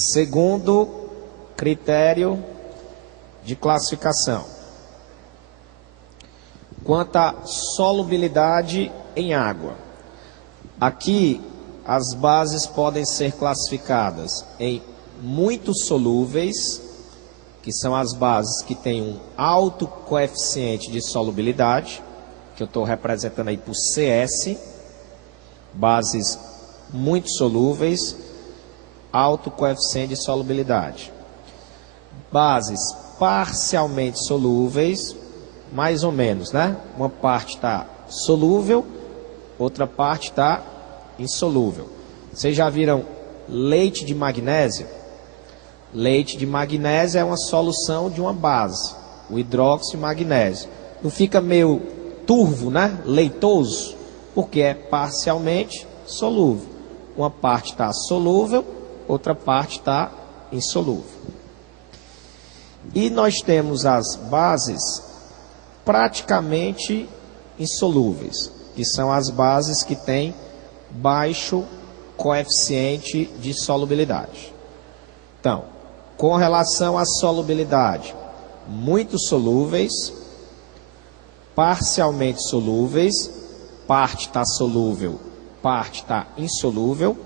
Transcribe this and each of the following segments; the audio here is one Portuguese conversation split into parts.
Segundo critério de classificação, quanto à solubilidade em água. Aqui as bases podem ser classificadas em muito solúveis, que são as bases que têm um alto coeficiente de solubilidade, que eu estou representando aí por CS, bases muito solúveis, alto coeficiente de solubilidade. Bases parcialmente solúveis, mais ou menos, né? Uma parte está solúvel, outra parte está insolúvel. Vocês já viram leite de magnésio? Leite de magnésio é uma solução de uma base, o hidróxido de magnésio. Não fica meio turvo, né? Leitoso, porque é parcialmente solúvel. Uma parte está solúvel, outra parte está insolúvel. E nós temos as bases praticamente insolúveis, que são as bases que têm baixo coeficiente de solubilidade. Então, com relação à solubilidade, muito solúveis, parcialmente solúveis, parte está solúvel, parte está insolúvel,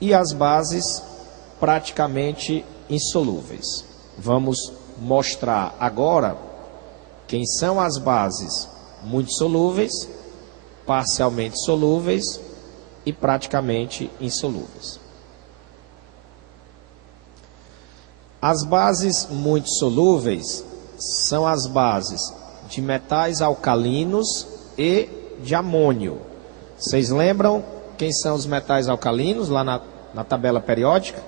e as bases praticamente insolúveis. Vamos mostrar agora quem são as bases muito solúveis, parcialmente solúveis e praticamente insolúveis. As bases muito solúveis são as bases de metais alcalinos e de amônio. Vocês lembram quem são os metais alcalinos lá na tabela periódica?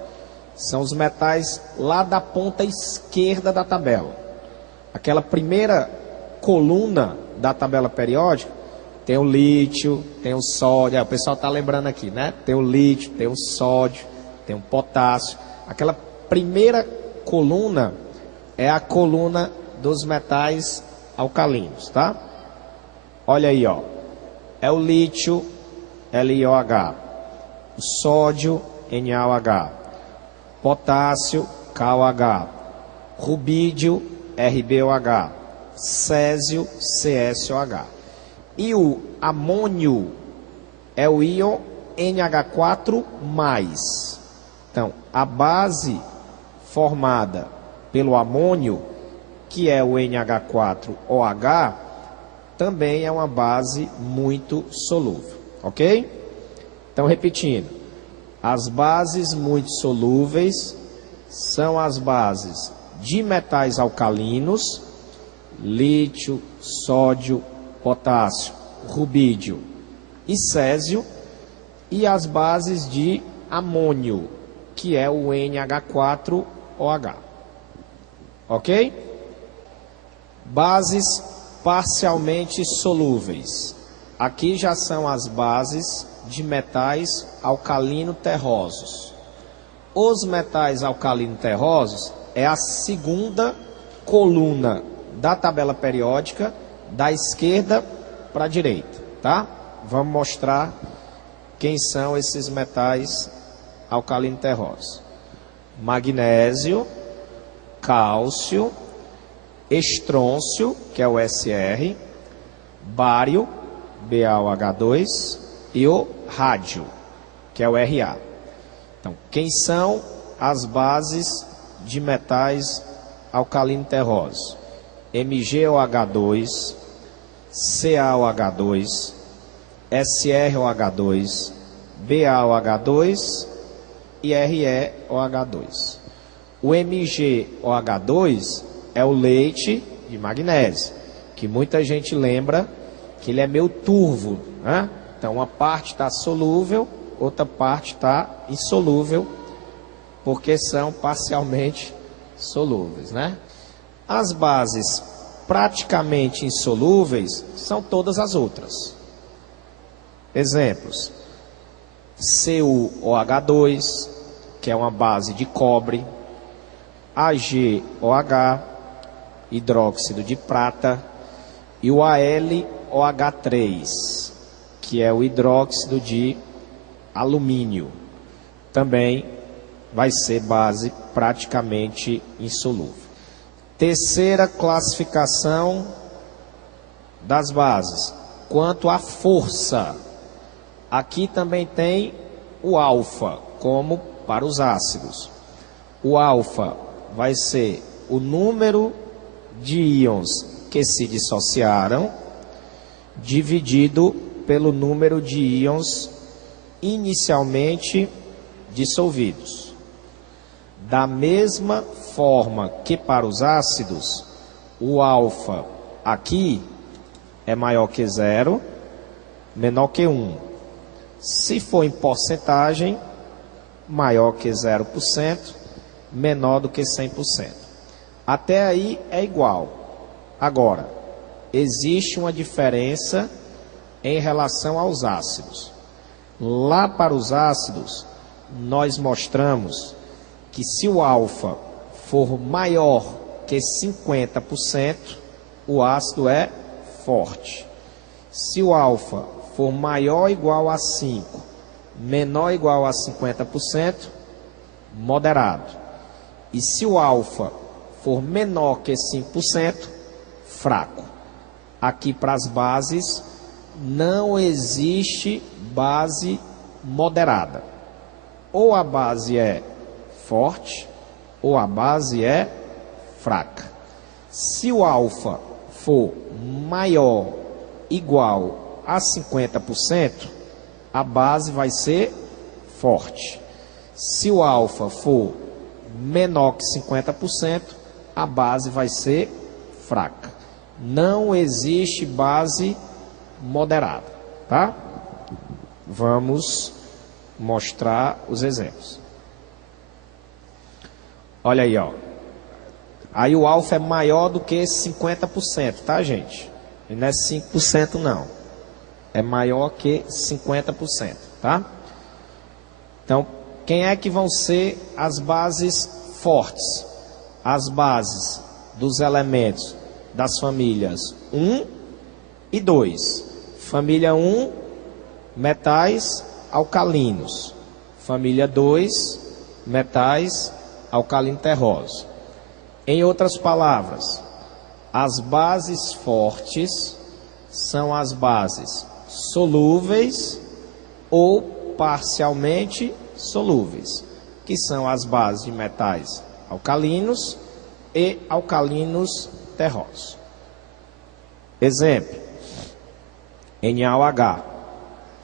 São os metais lá da ponta esquerda da tabela. Aquela primeira coluna da tabela periódica tem o lítio, tem o sódio. O pessoal está lembrando aqui, né? Tem o lítio, tem o sódio, tem o potássio. Aquela primeira coluna é a coluna dos metais alcalinos, tá? Olha aí, ó. É o lítio, LiOH. O sódio, NaOH. Potássio, KOH. Rubídio, RbOH. Césio, CSOH. E o amônio é o íon NH4+. Então, a base formada pelo amônio, que é o NH4OH, também é uma base muito solúvel, ok? Então, repetindo, as bases muito solúveis são as bases de metais alcalinos, lítio, sódio, potássio, rubídio e césio, e as bases de amônio, que é o NH4OH, ok? Bases parcialmente solúveis. Aqui já são as bases de metais alcalino-terrosos. Os metais alcalino-terrosos é a segunda coluna da tabela periódica, da esquerda para a direita, tá? Vamos mostrar quem são esses metais alcalino-terrosos. Magnésio, cálcio, estrôncio, que é o SR, bário, BaOH2, e o rádio, que é o Ra. Então, quem são as bases de metais alcalino-terrosos? MgOH2, CaOH2, SrOH2, BaOH2 e ReOH2. O MgOH2 é o leite de magnésio, que muita gente lembra que ele é meio turvo, né? Então, uma parte está solúvel, outra parte está insolúvel, porque são parcialmente solúveis, né? As bases praticamente insolúveis são todas as outras. Exemplos: CuOH2, que é uma base de cobre, AgOH, hidróxido de prata, e o AlOH3, que é o hidróxido de alumínio. Também vai ser base praticamente insolúvel. Terceira classificação das bases, quanto à força. Aqui também tem o alfa, como para os ácidos. O alfa vai ser o número de íons que se dissociaram, dividido pelo número de íons inicialmente dissolvidos. Da mesma forma que para os ácidos, o alfa aqui é maior que 0, menor que 1. Se for em porcentagem, maior que 0%, menor do que 100%. Até aí é igual. Agora, existe uma diferença em relação aos ácidos. Lá para os ácidos, nós mostramos que se o alfa for maior que 50%, o ácido é forte. Se o alfa for maior ou igual a 5, menor ou igual a 50%, moderado. E se o alfa for menor que 5%, fraco. Aqui para as bases, não existe base moderada. Ou a base é forte, ou a base é fraca. Se o alfa for maior, igual a 50%, a base vai ser forte. Se o alfa for menor que 50%, a base vai ser fraca. Não existe base moderada, tá? Vamos mostrar os exemplos. Olha aí, ó. Aí o alfa é maior do que 50%, tá, gente? E não é 5% não. É maior que 50%, tá? Então, quem é que vão ser as bases fortes? As bases dos elementos das famílias 1 e 2. Família 1, metais alcalinos. Família 2, metais alcalino terrosos. Em outras palavras, as bases fortes são as bases solúveis ou parcialmente solúveis, que são as bases de metais alcalinos e alcalinos terrosos. Exemplo, NaOH.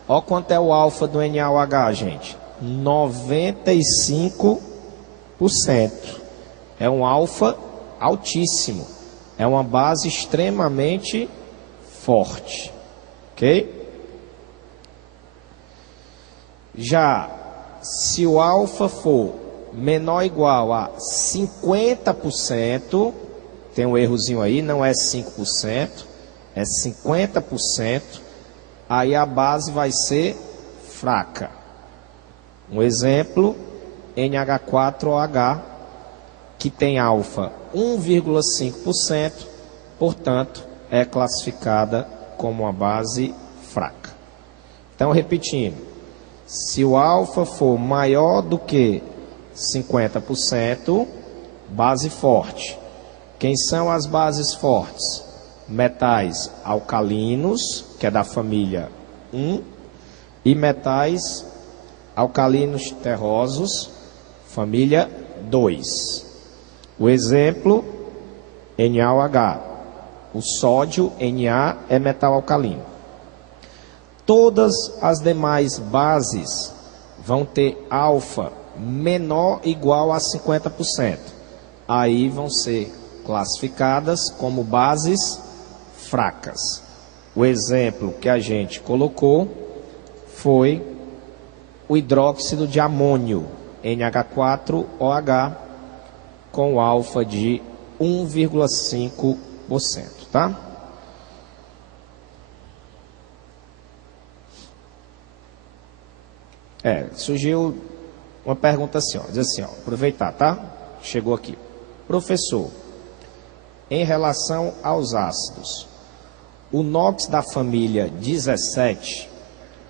Olha quanto é o alfa do NaOH, gente. 95%. É um alfa altíssimo. É uma base extremamente forte. Ok? Já se o alfa for menor ou igual a 50%, tem um errozinho aí, não é 5%, é 50%, aí a base vai ser fraca. Um exemplo, NH4OH, que tem alfa 1,5%, portanto, é classificada como uma base fraca. Então, repetindo, se o alfa for maior do que 50%, base forte. Quem são as bases fortes? Metais alcalinos, que é da família 1, e metais alcalinos terrosos, família 2. O exemplo, NaOH. O sódio, Na, é metal alcalino. Todas as demais bases vão ter alfa menor ou igual a 50%. Aí vão ser classificadas como bases fracas. O exemplo que a gente colocou foi o hidróxido de amônio, NH4OH, com alfa de 1,5%, tá? Surgiu uma pergunta assim, ó, diz assim, ó, aproveitar, tá? Chegou aqui. Professor, em relação aos ácidos, o NOx da família 17,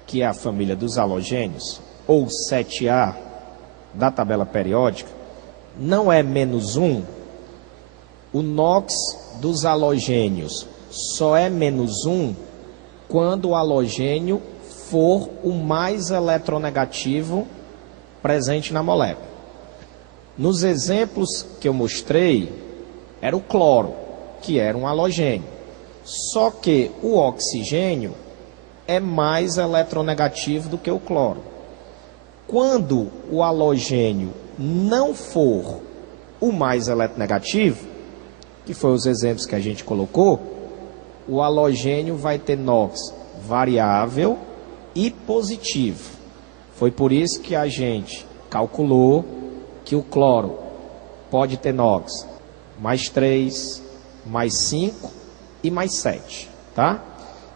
que é a família dos halogênios, ou 7A da tabela periódica, não é -1? O NOx dos halogênios só é -1 quando o halogênio for o mais eletronegativo presente na molécula. Nos exemplos que eu mostrei, era o cloro, que era um halogênio. Só que o oxigênio é mais eletronegativo do que o cloro. Quando o halogênio não for o mais eletronegativo, que foi os exemplos que a gente colocou, o halogênio vai ter NOx variável e positivo. Foi por isso que a gente calculou que o cloro pode ter NOx +3, +5 e +7, tá?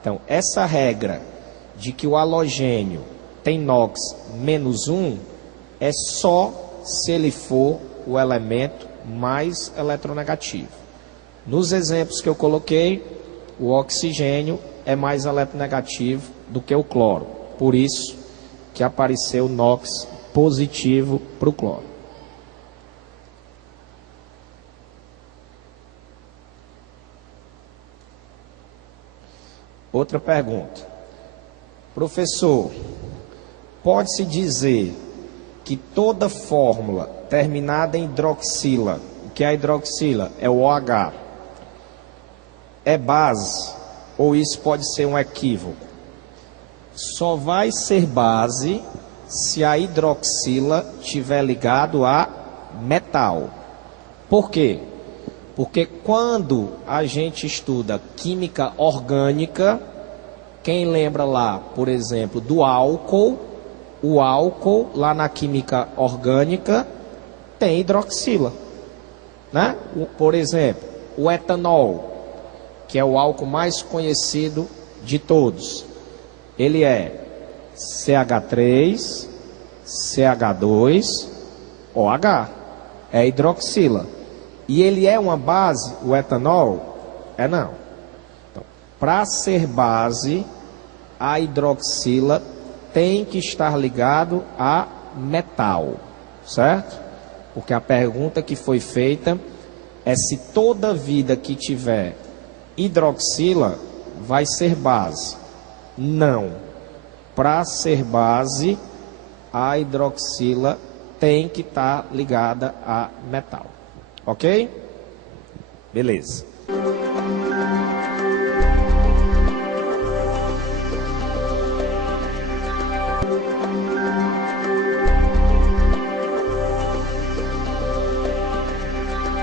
Então, essa regra de que o halogênio tem NOx -1 é só se ele for o elemento mais eletronegativo. Nos exemplos que eu coloquei, o oxigênio é mais eletronegativo do que o cloro. Por isso que apareceu NOx positivo para o cloro. Outra pergunta. Professor, pode-se dizer que toda fórmula terminada em hidroxila, o que é a hidroxila? É o OH, é base, ou isso pode ser um equívoco? Só vai ser base se a hidroxila estiver ligado a metal. Por quê? Porque quando a gente estuda química orgânica, quem lembra lá, por exemplo, do álcool, o álcool lá na química orgânica tem hidroxila, né? Por exemplo, o etanol, que é o álcool mais conhecido de todos, ele é CH3, CH2, OH, é hidroxila. E ele é uma base, o etanol? Não. Então, para ser base, a hidroxila tem que estar ligado a metal, certo? Porque a pergunta que foi feita é se toda vida que tiver hidroxila vai ser base. Não. Para ser base, a hidroxila tem que estar ligada a metal. Ok? Beleza.